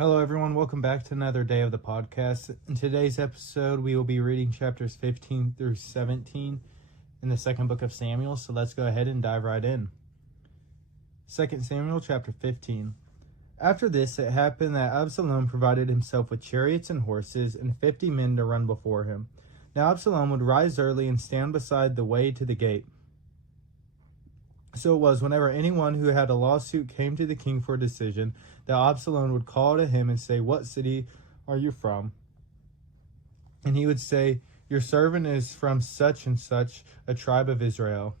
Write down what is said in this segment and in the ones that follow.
Hello everyone, welcome back to another day of the podcast. In today's episode, we will be reading chapters 15 through 17 in the second book of Samuel, so let's go ahead and dive right in. 2 Samuel chapter 15. After this, it happened that Absalom provided himself with chariots and horses and 50 men to run before him. Now Absalom would rise early and stand beside the way to the gate. So it was, whenever anyone who had a lawsuit came to the king for a decision, that Absalom would call to him and say, "What city are you from?" And he would say, "Your servant is from such and such a tribe of Israel."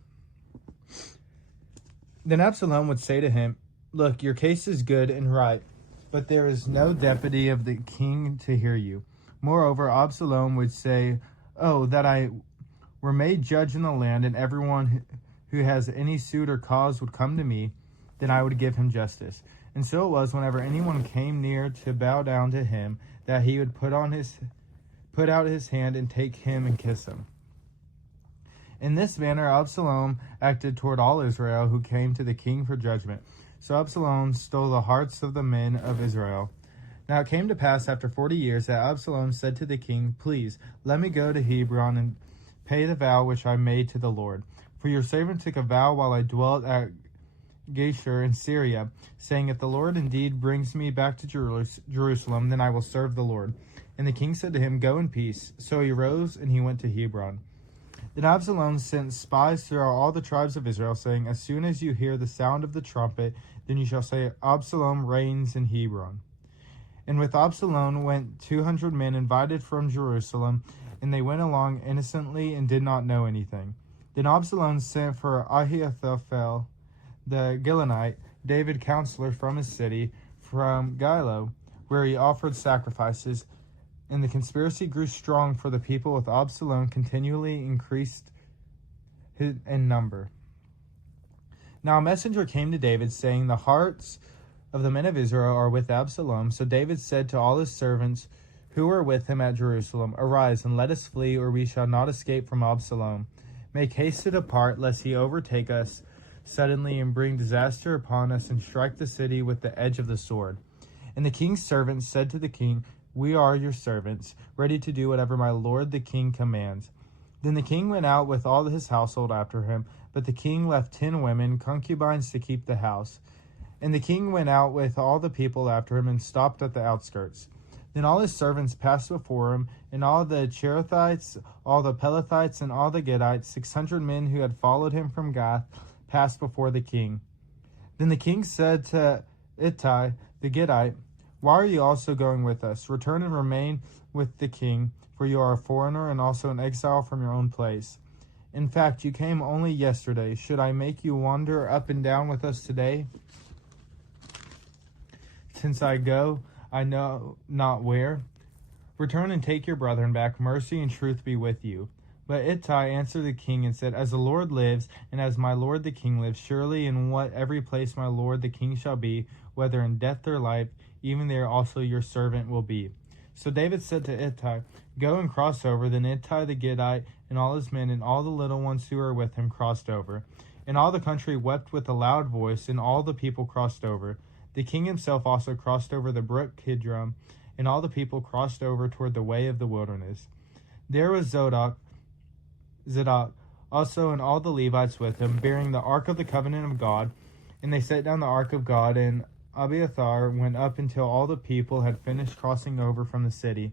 Then Absalom would say to him, "Look, your case is good and right, but there is no deputy of the king to hear you." Moreover, Absalom would say, "Oh, that I were made judge in the land, and everyone who has any suit or cause would come to me, then I would give him justice." And so it was, whenever anyone came near to bow down to him, that he would put out his hand and take him and kiss him. In this manner Absalom acted toward all Israel who came to the king for judgment. So Absalom stole the hearts of the men of Israel. Now it came to pass after 40 years that Absalom said to the king, "Please, let me go to Hebron and pay the vow which I made to the Lord. For your servant took a vow while I dwelt at Geshur in Syria, saying, if the Lord indeed brings me back to Jerusalem, then I will serve the Lord." And the king said to him, "Go in peace." So he rose and he went to Hebron. Then Absalom sent spies throughout all the tribes of Israel, saying, "As soon as you hear the sound of the trumpet, then you shall say, Absalom reigns in Hebron." And with Absalom went 200 men invited from Jerusalem, and they went along innocently and did not know anything. Then Absalom sent for Ahithophel the Gilonite, David's counselor, from his city, from Gilo, where he offered sacrifices. And the conspiracy grew strong, for the people with Absalom continually increased in number. Now a messenger came to David, saying, "The hearts of the men of Israel are with Absalom." So David said to all his servants who were with him at Jerusalem, "Arise, and let us flee, or we shall not escape from Absalom. Make haste to depart, lest he overtake us suddenly and bring disaster upon us and strike the city with the edge of the sword." And the king's servants said to the king, "We are your servants, ready to do whatever my lord the king commands." Then the king went out with all his household after him, but the king left 10 women, concubines, to keep the house. And the king went out with all the people after him and stopped at the outskirts. Then all his servants passed before him, and all the Cherethites, all the Pelethites, and all the Gittites, 600 men who had followed him from Gath, passed before the king. Then the king said to Ittai the Gittite, "Why are you also going with us? Return and remain with the king, for you are a foreigner and also an exile from your own place. In fact, you came only yesterday. Should I make you wander up and down with us today? Since I go, I know not where. Return and take your brethren back. Mercy and truth be with you." But Ittai answered the king and said, "As the Lord lives, and as my lord the king lives, surely in every place my lord the king shall be, whether in death or life, even there also your servant will be." So David said to Ittai, "Go and cross over." Then Ittai the Gittite and all his men and all the little ones who were with him crossed over. And all the country wept with a loud voice, and all the people crossed over. The king himself also crossed over the brook Kidron, and all the people crossed over toward the way of the wilderness. There was Zadok also and all the Levites with him, bearing the ark of the covenant of God. And they set down the ark of God, and Abiathar went up until all the people had finished crossing over from the city.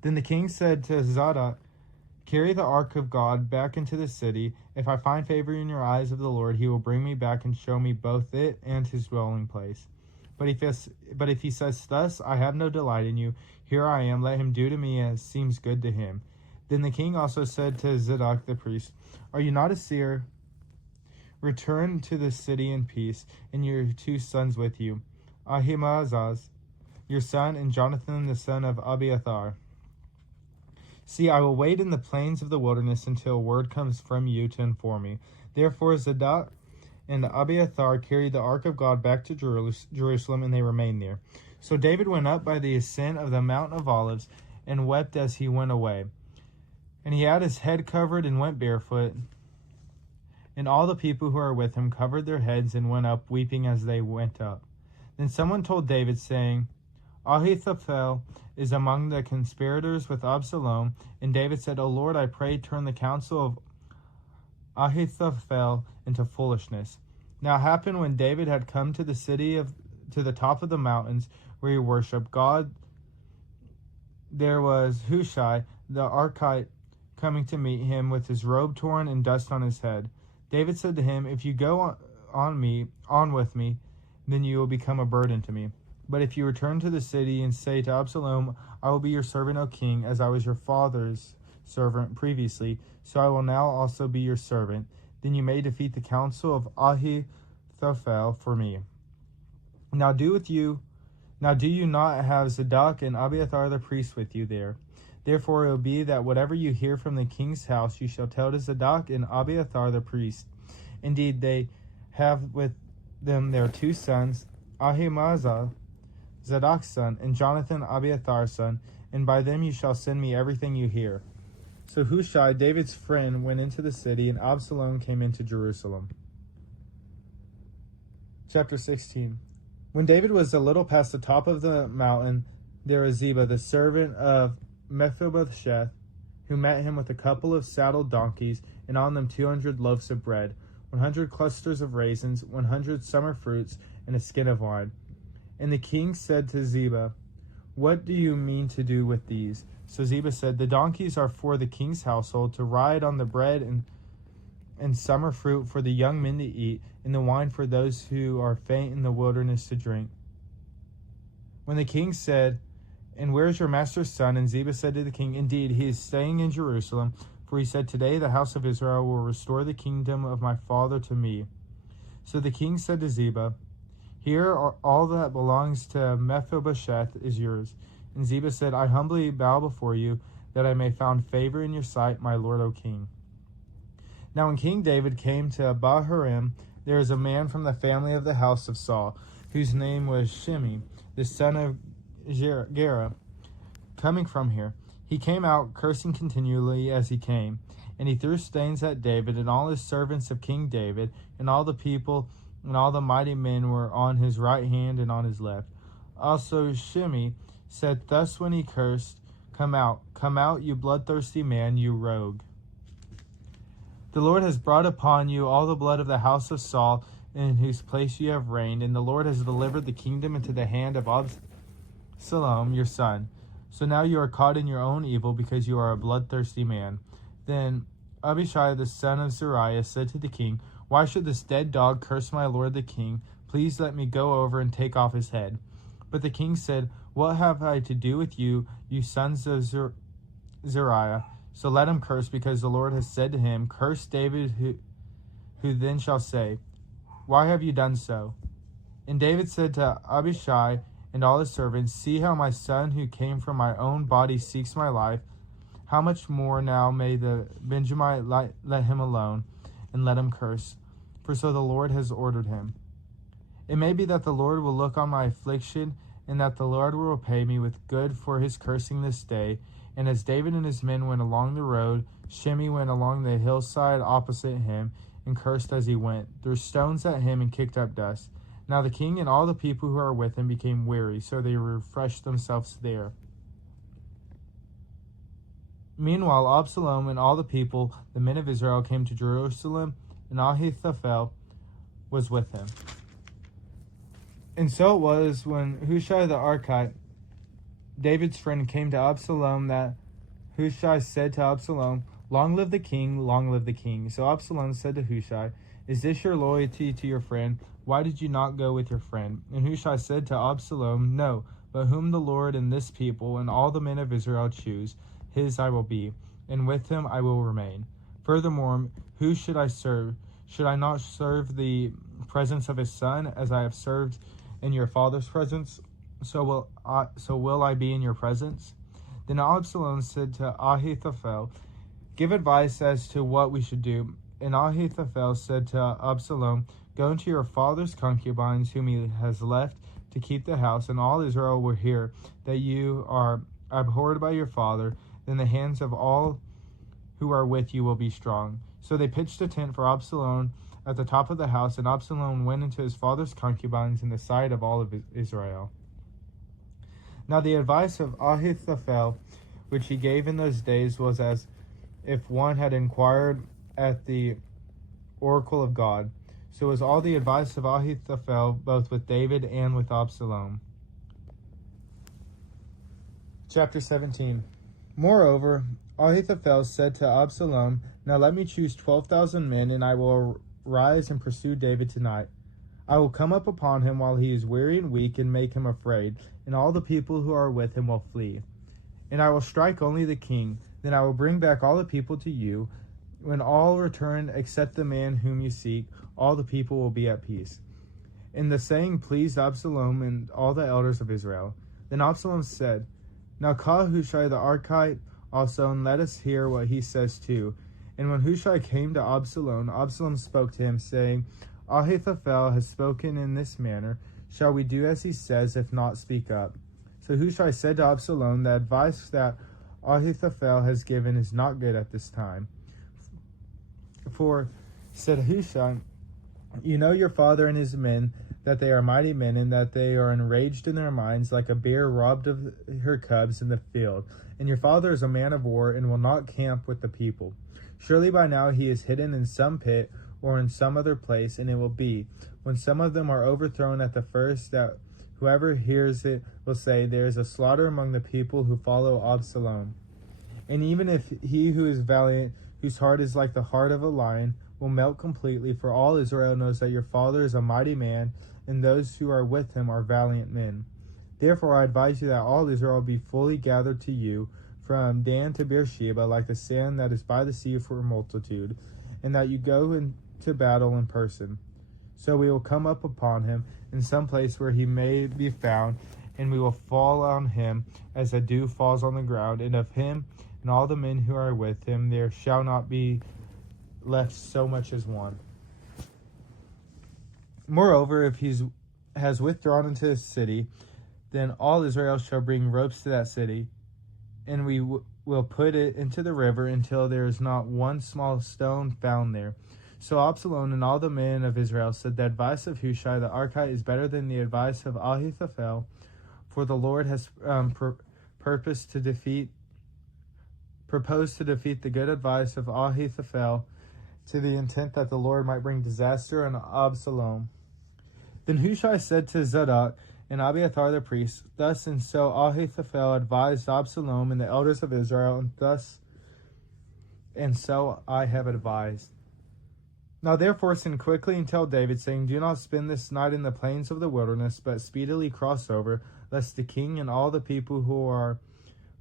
Then the king said to Zadok, "Carry the ark of God back into the city. If I find favor in your eyes of the Lord, he will bring me back and show me both it and his dwelling place. But if he says thus, I have no delight in you, here I am, let him do to me as seems good to him." Then the king also said to Zadok the priest, "Are you not a seer? Return to the city in peace, and your 2 sons with you, Ahimaaz, your son, and Jonathan the son of Abiathar. See, I will wait in the plains of the wilderness until word comes from you to inform me." Therefore Zadok and Abiathar carried the ark of God back to Jerusalem, and they remained there. So David went up by the ascent of the Mount of Olives, and wept as he went away. And he had his head covered and went barefoot. And all the people who were with him covered their heads and went up weeping as they went up. Then someone told David, saying, Ahithophel is among the conspirators with Absalom. And David said, O Lord, I pray, turn the counsel of Ahithophel into foolishness. Now it happened when David had come to to the top of the mountains where he worshipped God, there was Hushai the Archite coming to meet him with his robe torn and dust on his head. David said to him, If you go on with me, then you will become a burden to me. But if you return to the city and say to Absalom, I will be your servant, O king, as I was your father's servant previously, so I will now also be your servant, then you may defeat the counsel of Ahithophel for me. Now do you not have Zadok and Abiathar the priests with you there? Therefore it will be that whatever you hear from the king's house, you shall tell to Zadok and Abiathar the priests. Indeed, they have with them their 2 sons, Ahimaazah, Zadok's son, and Jonathan, Abiathar's son, and by them you shall send me everything you hear. So Hushai, David's friend, went into the city, and Absalom came into Jerusalem. Chapter 16. When David was a little past the top of the mountain, there was Ziba, the servant of Mephibosheth, who met him with a couple of saddled donkeys, and on them 200 loaves of bread, 100 clusters of raisins, 100 summer fruits, and a skin of wine. And the king said to Ziba, What do you mean to do with these? So Ziba said, The donkeys are for the king's household to ride on, the bread and summer fruit for the young men to eat, and the wine for those who are faint in the wilderness to drink. When the king said, And where is your master's son? And Ziba said to the king, Indeed, he is staying in Jerusalem, for he said, Today the house of Israel will restore the kingdom of my father to me. So the king said to Ziba, Here are all that belongs to Mephibosheth is yours. And Ziba said, I humbly bow before you, that I may find favor in your sight, my lord, O king. Now when King David came to Bahurim, there was a man from the family of the house of Saul, whose name was Shimei, the son of Gera, coming from here. He came out cursing continually as he came, and he threw stones at David and all his servants of King David, and all the people and all the mighty men were on his right hand and on his left. Also Shimei said thus when he cursed, Come out, you bloodthirsty man, you rogue. The Lord has brought upon you all the blood of the house of Saul, in whose place you have reigned, and the Lord has delivered the kingdom into the hand of Absalom, your son. So now you are caught in your own evil, because you are a bloodthirsty man. Then Abishai the son of Zeruiah said to the king, Why should this dead dog curse my lord the king? Please let me go over and take off his head. But the king said, What have I to do with you, you sons of Zeruiah? So let him curse, because the Lord has said to him, Curse David, who then shall say, Why have you done so? And David said to Abishai and all his servants, See how my son who came from my own body seeks my life. How much more now may the Benjamite let him alone, and let him curse, for so the Lord has ordered him. It may be that the Lord will look on my affliction, and that the Lord will repay me with good for his cursing this day. And as David and his men went along the road, Shimei went along the hillside opposite him, and cursed as he went, threw stones at him, and kicked up dust. Now the king and all the people who were with him became weary, so they refreshed themselves there. Meanwhile Absalom and all the people, the men of Israel, came to Jerusalem, and Ahithophel was with him. And so it was when Hushai the Archite, David's friend, came to Absalom, that Hushai said to Absalom, Long live the king, long live the king. So Absalom said to Hushai, Is this your loyalty to your friend? Why did you not go with your friend? And Hushai said to Absalom, No, but whom the Lord and this people and all the men of Israel choose, his I will be, and with him I will remain. Furthermore, who should I serve? Should I not serve the presence of his son, as I have served in your father's presence? So will I be in your presence? Then Absalom said to Ahithophel, Give advice as to what we should do. And Ahithophel said to Absalom, Go into your father's concubines, whom he has left to keep the house, and all Israel will hear that you are abhorred by your father. Then the hands of all who are with you will be strong. So they pitched a tent for Absalom at the top of the house, and Absalom went into his father's concubines in the sight of all of Israel. Now the advice of Ahithophel, which he gave in those days, was as if one had inquired at the oracle of God. So was all the advice of Ahithophel, both with David and with Absalom. Chapter 17. Moreover, Ahithophel said to Absalom, Now let me choose 12,000 men, and I will rise and pursue David tonight. I will come up upon him while he is weary and weak, and make him afraid, and all the people who are with him will flee. And I will strike only the king. Then I will bring back all the people to you. When all return except the man whom you seek, all the people will be at peace. And the saying pleased Absalom and all the elders of Israel. Then Absalom said, Now call Hushai the Archite also, and let us hear what he says too. And when Hushai came to Absalom, Absalom spoke to him, saying, Ahithophel has spoken in this manner. Shall we do as he says? If not, speak up. So Hushai said to Absalom, The advice that Ahithophel has given is not good at this time. For, said Hushai, You know your father and his men, that they are mighty men, and that they are enraged in their minds like a bear robbed of her cubs in the field. And your father is a man of war, and will not camp with the people. Surely by now he is hidden in some pit, or in some other place, and it will be, when some of them are overthrown at the first, that whoever hears it will say, There is a slaughter among the people who follow Absalom. And even if he who is valiant, whose heart is like the heart of a lion, will melt completely, for all Israel knows that your father is a mighty man, and those who are with him are valiant men. Therefore I advise you that all Israel be fully gathered to you, from Dan to Beersheba, like the sand that is by the sea for multitude, and that you go into battle in person. So we will come up upon him in some place where he may be found, and we will fall on him as the dew falls on the ground, and of him and all the men who are with him there shall not be left so much as one. Moreover, if he has withdrawn into the city, then all Israel shall bring ropes to that city, and we will put it into the river until there is not one small stone found there. So Absalom and all the men of Israel said, The advice of Hushai the Archite is better than the advice of Ahithophel, for the Lord has proposed to defeat the good advice of Ahithophel, to the intent that the Lord might bring disaster on Absalom. Then Hushai said to Zadok and Abiathar the priests, Thus and so Ahithophel advised Absalom and the elders of Israel, and thus and so I have advised. Now therefore send quickly and tell David, saying, Do not spend this night in the plains of the wilderness, but speedily cross over, lest the king and all the people who are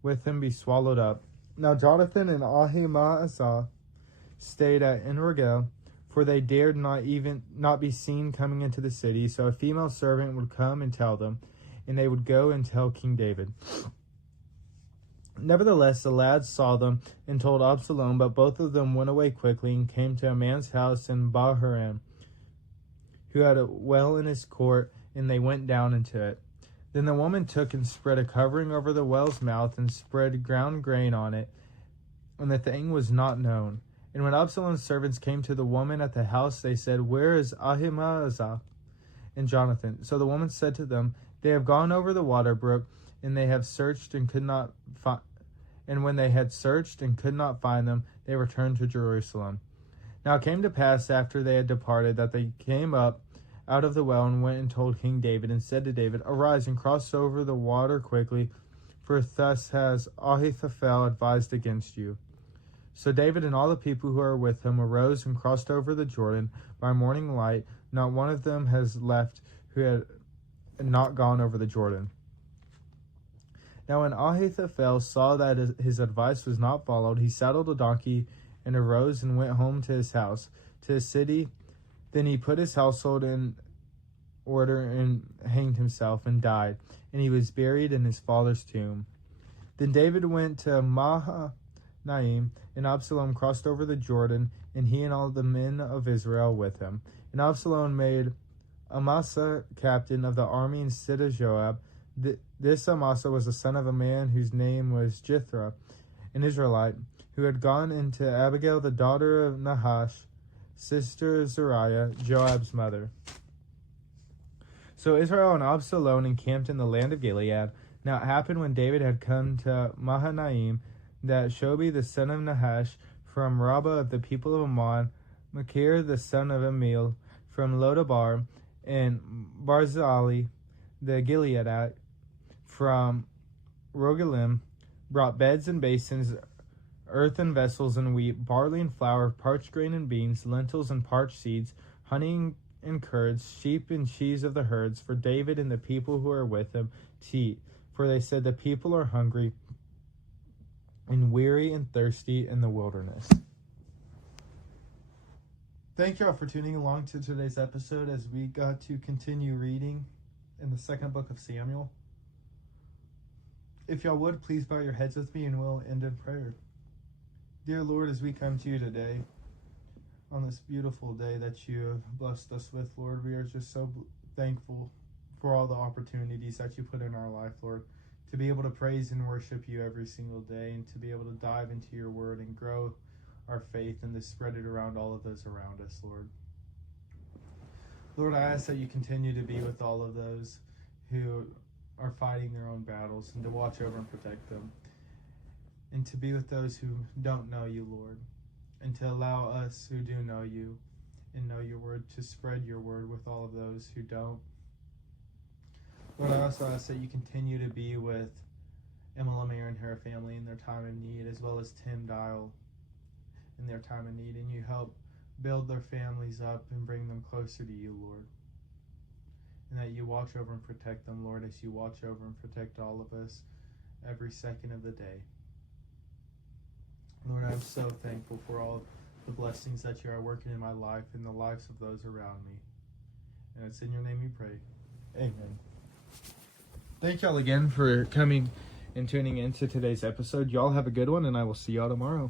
with him be swallowed up. Now Jonathan and Ahimaazah stayed at En-Rogel, for they dared not be seen coming into the city. So a female servant would come and tell them, and they would go and tell King David. Nevertheless, the lads saw them and told Absalom, but both of them went away quickly and came to a man's house in Bahurim, who had a well in his court, and they went down into it. Then the woman took and spread a covering over the well's mouth and spread ground grain on it, and the thing was not known. And when Absalom's servants came to the woman at the house, they said, Where is Ahimaazah and Jonathan? So the woman said to them, They have gone over the water brook, and they have searched and could not find. And when they had searched and could not find them, they returned to Jerusalem. Now it came to pass after they had departed that they came up out of the well and went and told King David, and said to David, Arise and cross over the water quickly, for thus has Ahithophel advised against you. So David and all the people who are with him arose and crossed over the Jordan by morning light. Not one of them has left who had not gone over the Jordan. Now when Ahithophel saw that his advice was not followed, he saddled a donkey and arose and went home to his house, to his city. Then he put his household in order and hanged himself and died, and he was buried in his father's tomb. Then David went to Mahanaim, and Absalom crossed over the Jordan, and he and all the men of Israel with him. And Absalom made Amasa captain of the army instead of Joab. This Amasa was the son of a man whose name was Jithra, an Israelite, who had gone into Abigail, the daughter of Nahash, sister Zeruiah, Joab's mother. So Israel and Absalom encamped in the land of Gilead. Now it happened when David had come to Mahanaim that Shobi the son of Nahash from Rabbah of the people of Ammon, Machir the son of Emil from Lodabar, and Barzillai the Gileadite from Rogelim brought beds and basins, earthen vessels and wheat, barley and flour, parched grain and beans, lentils and parched seeds, honey and curds, sheep and cheese of the herds, for David and the people who are with him to eat. For they said, the people are hungry and weary and thirsty in the wilderness. Thank y'all for tuning along to today's episode as we got to continue reading in the second book of Samuel. If y'all would, please bow your heads with me and we'll end in prayer. Dear Lord, as we come to you today, on this beautiful day that you have blessed us with, Lord, we are just so thankful for all the opportunities that you put in our life, Lord, to be able to praise and worship you every single day and to be able to dive into your word and grow our faith and to spread it around all of those around us, Lord. Lord, I ask that you continue to be with all of those who are fighting their own battles and to watch over and protect them, and to be with those who don't know you, Lord, and to allow us who do know you and know your word to spread your word with all of those who don't. Lord, I also ask that you continue to be with Emma Lemire and her family in their time of need, as well as Tim Dial in their time of need, and you help build their families up and bring them closer to you, Lord. And that you watch over and protect them, Lord, as you watch over and protect all of us every second of the day. Lord, I'm so thankful for all the blessings that you are working in my life and the lives of those around me. And it's in your name we pray. Amen. Thank y'all again for coming and tuning into today's episode. Y'all have a good one, and I will see y'all tomorrow.